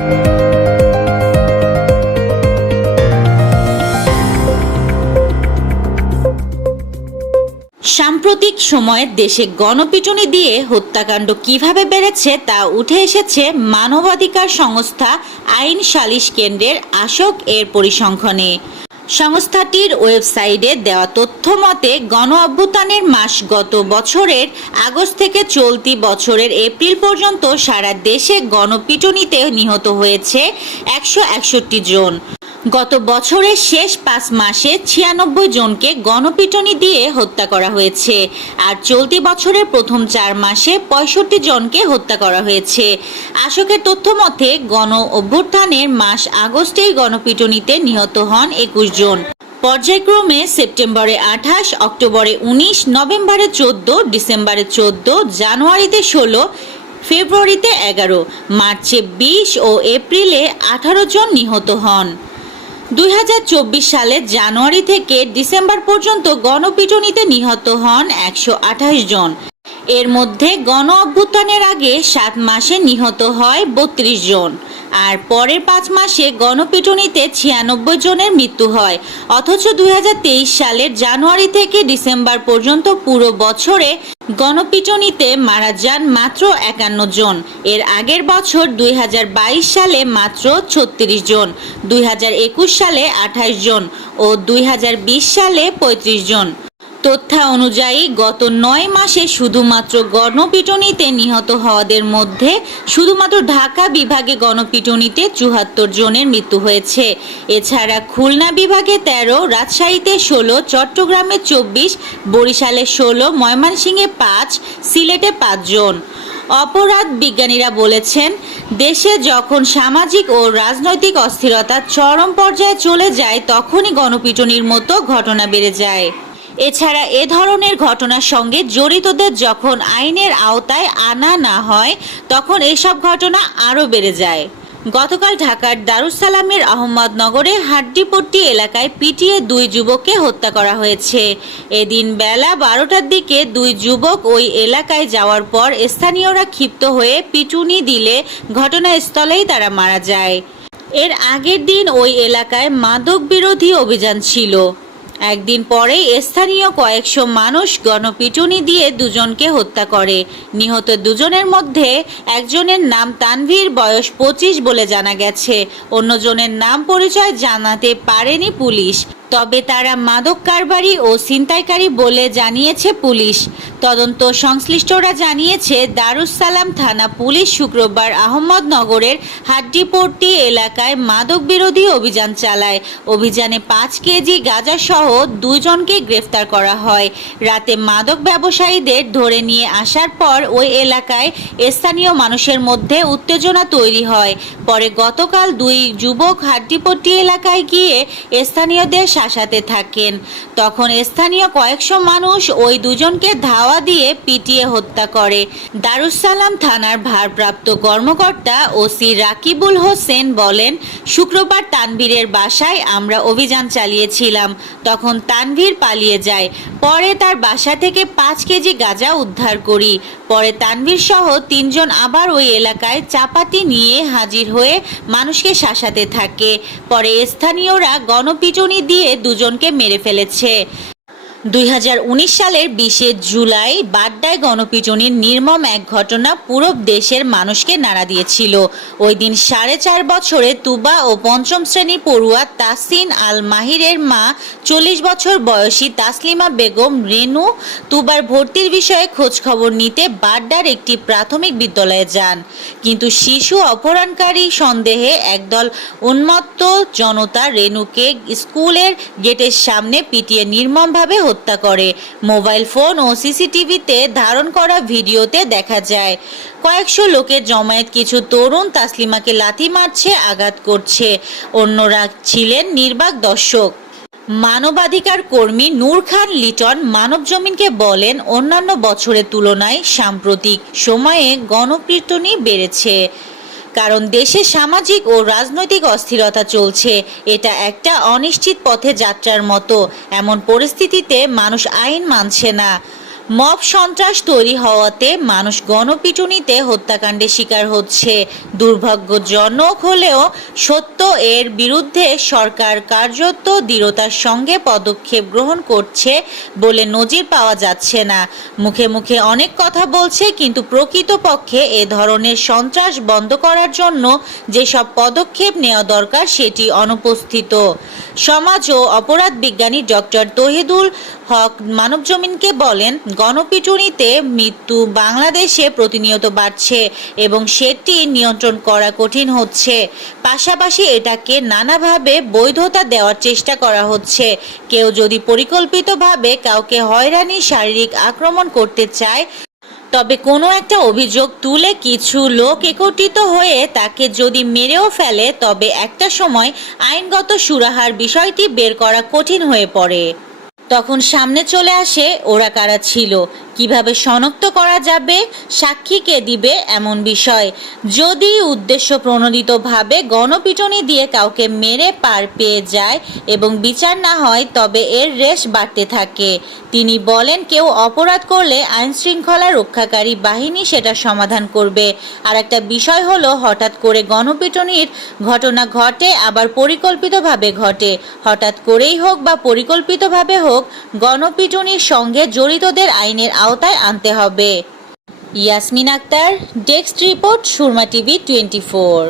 সাম্প্রতিক সময়ে দেশে গণপিটুনি দিয়ে হত্যাকাণ্ড কিভাবে বেড়েছে তা উঠে এসেছে মানবাধিকার সংস্থা আইন সালিশ কেন্দ্রের আশোক এর পরিসংখ্যানে। সংস্থাটির ওয়েবসাইটে দেওয়া তথ্য মতে গণ অভ্যুত্থানের মাস গত বছরের আগস্ট থেকে চলতি বছরের এপ্রিল পর্যন্ত সারা দেশে গণপিটুনিতে নিহত হয়েছে 161 জন। গত বছরের শেষ 5 মাসে 96 জনকে গণপিটুনি দিয়ে হত্যা করা হয়েছে, আর চলতি বছরের প্রথম 4 মাসে 65 জনকে হত্যা করা হয়েছে। আশোকের তথ্য মতে গণ অভ্যুত্থানের মাস আগস্টেই গণপিটুনিতে নিহত হন 21 জন। পর্যায়ক্রমে সেপ্টেম্বরে 28, অক্টোবরে 19, নভেম্বরে 14, ডিসেম্বরে 14, জানুয়ারিতে 16, ফেব্রুয়ারিতে 11, মার্চে 20 ও এপ্রিলে 18 জন নিহত হন। 2024 সালের জানুয়ারি থেকে ডিসেম্বর পর্যন্ত গণপিটুনিতে নিহত হন 128 জন। এর মধ্যে গণ অভ্যুত্থানের আগে 7 মাসে নিহত হয় 32 জন, আর পরের 5 মাসে গণপিটুনিতে 96 জনের মৃত্যু হয়। অথচ 2023 সালের জানুয়ারি থেকে ডিসেম্বর পর্যন্ত পুরো বছরে গণপিটুনিতে মারা যান মাত্র 51 জন। এর আগের বছর 2022 সালে মাত্র 36 জন, 2021 সালে 28 জন ও 2020 সালে 35 জন। তথ্য অনুযায়ী গত 9 মাসে শুধুমাত্র গণপিটুনিতে নিহত হওয়াদের মধ্যে শুধুমাত্র ঢাকা বিভাগে গণপিটুনিতে 74 জনের মৃত্যু হয়েছে। এছাড়া খুলনা বিভাগে 13, রাজশাহীতে 16, চট্টগ্রামে 24, বরিশালে 16, ময়মনসিংহে 5, সিলেটে 5 জন। অপরাধ বিজ্ঞানীরা বলেছেন, দেশে যখন সামাজিক ও রাজনৈতিক অস্থিরতা চরম পর্যায়ে চলে যায় তখনই গণপিটুনির মতো ঘটনা বেড়ে যায়। এছাড়া এ ধরনের ঘটনার সঙ্গে জড়িতদের যখন আইনের আওতায় আনা না হয় তখন এসব ঘটনা আরও বেড়ে যায়। গতকাল ঢাকার দারুস সালামের আহমদনগরে হাড্ডিপট্টি এলাকায় পিটিয়ে 2 যুবককে হত্যা করা হয়েছে। এদিন বেলা 12টার দিকে 2 যুবক ওই এলাকায় যাওয়ার পর স্থানীয়রা ক্ষিপ্ত হয়ে পিটুনি দিলে ঘটনাস্থলেই তারা মারা যায়। এর আগের দিন ওই এলাকায় মাদক বিরোধী অভিযান ছিল। একদিন পরেই স্থানীয় কয়েকশো মানুষ গণপিটুনি দিয়ে 2 জনকে হত্যা করে। নিহত 2 জনের মধ্যে একজনের নাম তানভীর, বয়স 25 বলে জানা গেছে। অন্যজনের নাম পরিচয় জানাতে পারেনি পুলিশ, তবে তারা মাদক কারবারি ও ছিনতাইকারী বলে জানিয়েছে পুলিশ। তদন্ত সংশ্লিষ্টরা জানিয়েছে, দারুস সালাম থানা পুলিশ শুক্রবার আহমদনগরের হাড্ডিপট্টি এলাকায় মাদক বিরোধী অভিযান চালায়। অভিযানে 5 কেজি গাঁজা সহ 2 জনকে গ্রেফতার করা হয়। রাতে মাদক ব্যবসায়ীদের ধরে নিয়ে আসার পর ওই এলাকায় স্থানীয় মানুষের মধ্যে উত্তেজনা তৈরি হয়। পরে গতকাল 2 যুবক হাড্ডিপট্টি এলাকায় গিয়ে স্থানীয়দের শাসাতে থাকেন। তখন স্থানীয় কয়েকশো মানুষ ওই 2 জনকে ধাওয়া দিয়ে পিটিয়ে হত্যা করে। দারুস সালাম থানার ভারপ্রাপ্ত কর্মকর্তা ওসি রাকিবুল হোসেন বলেন, শুক্রবার তানভীরের বাসায় আমরা অভিযান চালিয়েছিলাম। তখন তানভীর পালিয়ে যায়। পরে তার বাসা থেকে 5 কেজি গাঁজা উদ্ধার করি। পরে তানভীর সহ 3 জন আবার ওই এলাকায় চাপাতি নিয়ে হাজির হয়ে মানুষকে শাসাতে থাকে। পরে স্থানীয়রা গণপিটুনি দিয়ে 2 জনকে মেরে ফেলেছে। 2019 সালের 20 জুলাই বাড্ডায় গণপিটুনির নির্মম এক ঘটনা পুরো দেশের মানুষকে নাড়া দিয়েছিল। ওই দিন 4.5 বছরে তুবা ও 5ম শ্রেণী পড়ুয়া তাসিন আল মাহিরের মা 40 বছর বয়সী তাসলিমা বেগম রেনু তুবার ভর্তির বিষয়ে খোঁজ খবর নিতে বাড্ডার একটি প্রাথমিক বিদ্যালয়ে যান। কিন্তু শিশু অপহরণকারী সন্দেহে একদল উন্মত্ত জনতা রেনুকে স্কুলের গেটের সামনে পিটিয়ে নির্মমভাবে হত্যা করে। মোবাইল ফোন ও সিসিটিভিতে ধারণ করা ভিডিওতে দেখা যায়, কয়েকশো লোকের জমায়েত কিছু তরুণ তাসলিমাকে লাথি মারছে, আঘাত করছে। অন্যরা ছিলেন নির্বাক দর্শক। মানবাধিকার কর্মী নূর খান লিটন মানবজমিনকে বলেন, অন্যান্য বছরের তুলনায় সাম্প্রতিক সময়ে গণপিটুনি বেড়েছে, কারণ দেশে সামাজিক ও রাজনৈতিক অস্থিরতা চলছে। এটা একটা অনিশ্চিত পথে যাত্রার মতো। এমন পরিস্থিতিতে মানুষ আইন মানছে না, মব সন্ত্রাস তৈরি হওয়াতে মানুষ গণপিটুনিতে হত্যাকাণ্ডের শিকার হচ্ছে। দুর্ভাগ্যজনক হলেও সত্য, এর বিরুদ্ধে সরকার কার্যত দৃঢ়তার সঙ্গে পদক্ষেপ গ্রহণ করছে বলে নজির পাওয়া যাচ্ছে না। মুখে মুখে অনেক কথা বলছে, কিন্তু প্রকৃতপক্ষে এ ধরনের সন্ত্রাস বন্ধ করার জন্য যেসব পদক্ষেপ নেওয়া দরকার সেটি অনুপস্থিত। সমাজ ও অপরাধ বিজ্ঞানী ডক্টর তৌহিদুল হক মানবজমিনকে বলেন, গণপিটুনিতে মৃত্যু বাংলাদেশে প্রতিনিয়ত বাড়ছে এবং সেটি নিয়ন্ত্রণ করা কঠিন হচ্ছে। পাশাপাশি এটাকে নানাভাবে বৈধতা দেওয়ার চেষ্টা করা হচ্ছে। কেউ যদি পরিকল্পিতভাবে কাউকে হয়রানি, শারীরিক আক্রমণ করতে চায়, তবে কোনো একটা অভিযোগ তুলে কিছু লোক একত্রিত হয়ে তাকে যদি মেরেও ফেলে, তবে একটা সময় আইনগত সুরাহার বিষয়টি বের করা কঠিন হয়ে পড়ে। তখন সামনে চলে আসে ওরা কারা ছিল, কিভাবে শনাক্ত করা যাবে, সাক্ষী কে দিবে, এমন বিষয়। যদি উদ্দেশ্য প্রণোদিতভাবে গণপিটুনি দিয়ে কাউকে মেরে পার পেয়ে যায় এবং বিচার না হয়, তবে এর রেশ বাড়তে থাকে। তিনি বলেন, কেউ অপরাধ করলে আইন শৃঙ্খলা রক্ষাকারী বাহিনী সেটা সমাধান করবে। আর একটা বিষয় হলো, হঠাৎ করে গণপিটুনির ঘটনা ঘটে, আবার পরিকল্পিতভাবে ঘটে। হঠাৎ করেই হোক বা পরিকল্পিতভাবে হোক, গণপিটুনির সঙ্গে জড়িতদের আইনের আওতায় আনতে হবে। Yasmin Akhtar, desk report, Surma TV 24।